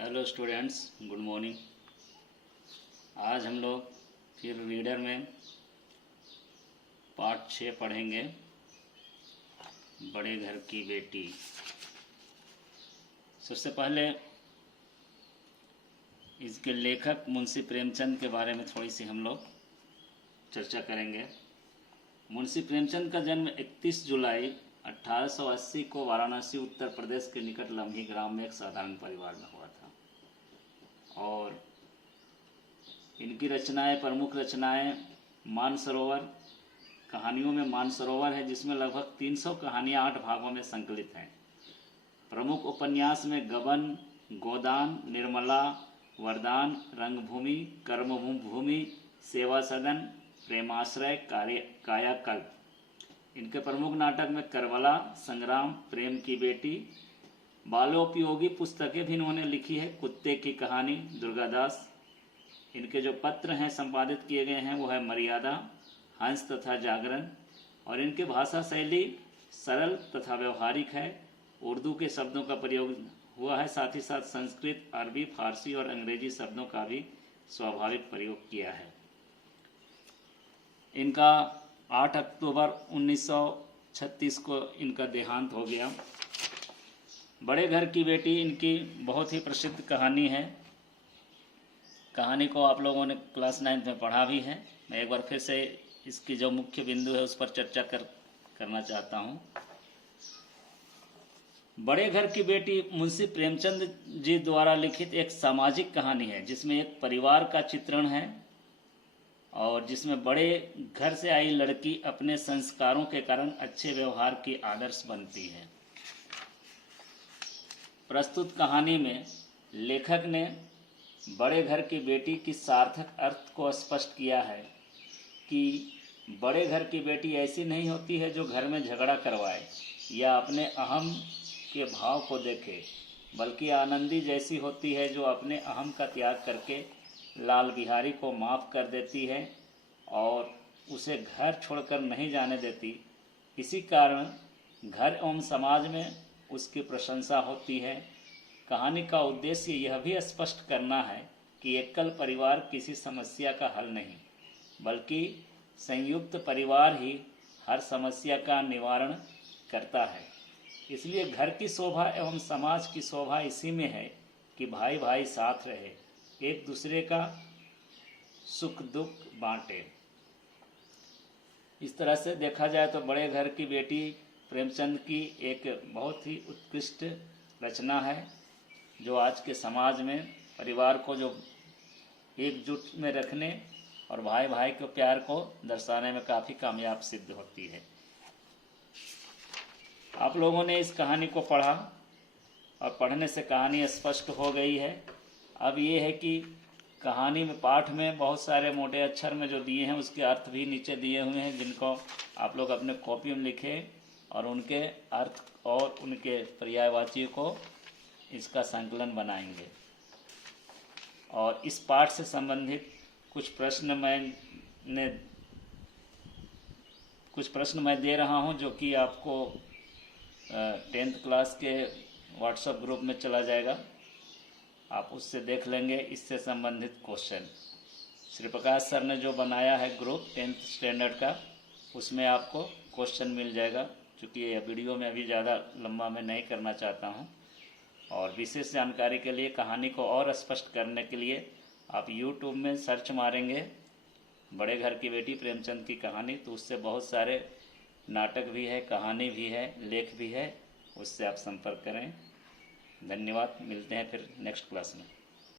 Hello students, good morning. आज हम लोग फिर रीडर में पार्ट 6 पढ़ेंगे, बड़े घर की बेटी। सबसे पहले इसके लेखक मुंशी प्रेमचंद के बारे में थोड़ी सी हम लोग चर्चा करेंगे। मुंशी प्रेमचंद का जन्म 31 जुलाई 1880 को वाराणसी उत्तर प्रदेश के निकट लम्ही ग्राम में एक साधारण परिवार में हुआ था। और इनकी रचनाएं, प्रमुख रचनाएं मानसरोवर, कहानियों में मानसरोवर है जिसमें लगभग 300 कहानियां 8 भागों में संकलित हैं। प्रमुख उपन्यास में गबन, गोदान, निर्मला, वरदान, रंगभूमि, कर्मभूमि, सेवा सदन, प्रेमाश्रय, कायाकल्प। इनके प्रमुख नाटक में करबला, संग्राम, प्रेम की बेटी, बालोपयोगी पुस्तकें भी इन्होंने लिखी है। कुत्ते की कहानी, दुर्गादास। इनके जो पत्र हैं संपादित किए गए हैं वो है मर्यादा, हंस तथा जागरण। और इनकी भाषा शैली सरल तथा व्यवहारिक है। उर्दू के शब्दों का प्रयोग हुआ है, साथ ही साथ संस्कृत, अरबी, फारसी और अंग्रेजी शब्दों का भी स्वाभाविक प्रयोग किया है। इनका 8 अक्टूबर 1936 को इनका देहांत हो गया। बड़े घर की बेटी इनकी बहुत ही प्रसिद्ध कहानी है। कहानी को आप लोगों ने क्लास 9 में पढ़ा भी है। मैं एक बार फिर से इसकी जो मुख्य बिंदु है उस पर चर्चा करना चाहता हूँ। बड़े घर की बेटी मुंशी प्रेमचंद जी द्वारा लिखित एक सामाजिक कहानी है जिसमें एक परिवार का चित्रण है और जिसमें बड़े घर से आई लड़की अपने संस्कारों के कारण अच्छे व्यवहार की आदर्श बनती है। प्रस्तुत कहानी में लेखक ने बड़े घर की बेटी की सार्थक अर्थ को स्पष्ट किया है कि बड़े घर की बेटी ऐसी नहीं होती है जो घर में झगड़ा करवाए या अपने अहम के भाव को देखे, बल्कि आनंदी जैसी होती है जो अपने अहम का त्याग करके लाल बिहारी को माफ़ कर देती है और उसे घर छोड़कर नहीं जाने देती। इसी कारण घर एवं समाज में उसकी प्रशंसा होती है। कहानी का उद्देश्य यह भी स्पष्ट करना है कि एकल परिवार किसी समस्या का हल नहीं, बल्कि संयुक्त परिवार ही हर समस्या का निवारण करता है। इसलिए घर की शोभा एवं समाज की शोभा इसी में है कि भाई भाई साथ रहे, एक दूसरे का सुख दुख बांटे। इस तरह से देखा जाए तो बड़े घर की बेटी प्रेमचंद की एक बहुत ही उत्कृष्ट रचना है जो आज के समाज में परिवार को जो एकजुट में रखने और भाई भाई के प्यार को दर्शाने में काफ़ी कामयाब सिद्ध होती है। आप लोगों ने इस कहानी को पढ़ा और पढ़ने से कहानी स्पष्ट हो गई है। अब ये है कि कहानी में पाठ में बहुत सारे मोटे अक्षर में जो दिए हैं उसके अर्थ भी नीचे दिए हुए हैं, जिनको आप लोग अपने कॉपी में लिखें और उनके अर्थ और उनके पर्यायवाची को इसका संकलन बनाएंगे। और इस पाठ से संबंधित कुछ प्रश्न मैं दे रहा हूं जो कि आपको 10th क्लास के व्हाट्सएप ग्रुप में चला जाएगा, आप उससे देख लेंगे। इससे संबंधित क्वेश्चन श्री प्रकाश सर ने जो बनाया है ग्रुप 10th स्टैंडर्ड का, उसमें आपको क्वेश्चन मिल जाएगा। चूँकि ये वीडियो में अभी ज़्यादा लंबा मैं नहीं करना चाहता हूँ और विशेष जानकारी के लिए, कहानी को और स्पष्ट करने के लिए आप YouTube में सर्च मारेंगे बड़े घर की बेटी प्रेमचंद की कहानी, तो उससे बहुत सारे नाटक भी है, कहानी भी है, लेख भी है, उससे आप संपर्क करें। धन्यवाद। मिलते हैं फिर नेक्स्ट क्लास में।